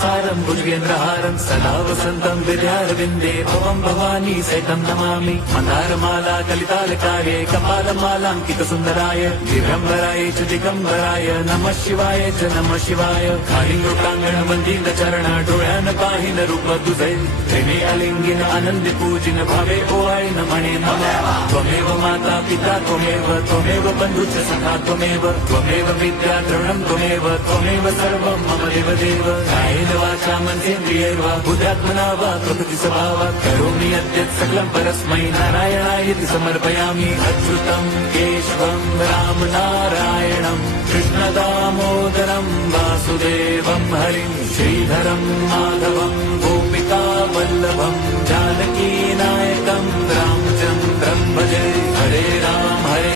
सारं भुजगेन्द्रहारं सदा वसन्तं विद्यारविन्दे भवं भवानी सहितं नमामि मन्दारमाला कलितालकार्ये कपालमालाङ्कितसुन्दराय दिगम्बराय च दिगम्बराय नमः शिवाय च नमः शिवाय कालिंगोटांगण वंदित चरण डोळ्यान पाहिन रूप तुझे प्रेमे अलिंगिन आनंद पूजिन भावे ओवाळीन म्हणे नमः त्वमेव माता पिता त्वमेव बंधुच सखा त्वमेव विद्या द्रवणं त्वमेव सर्वं मम देवदेव कायेन वाचा मनसेन्द्रियैर्वा बुद्ध्यात्मना वा प्रकृति स्वभावात् करोमि यद्यत् सकलं परस्मै नारायणायति समर्पयामि अच्युतं केशवं राम नारायणं कृष्णदामोदरं वासुदेवं हरिं श्रीधरं माधवं गोपी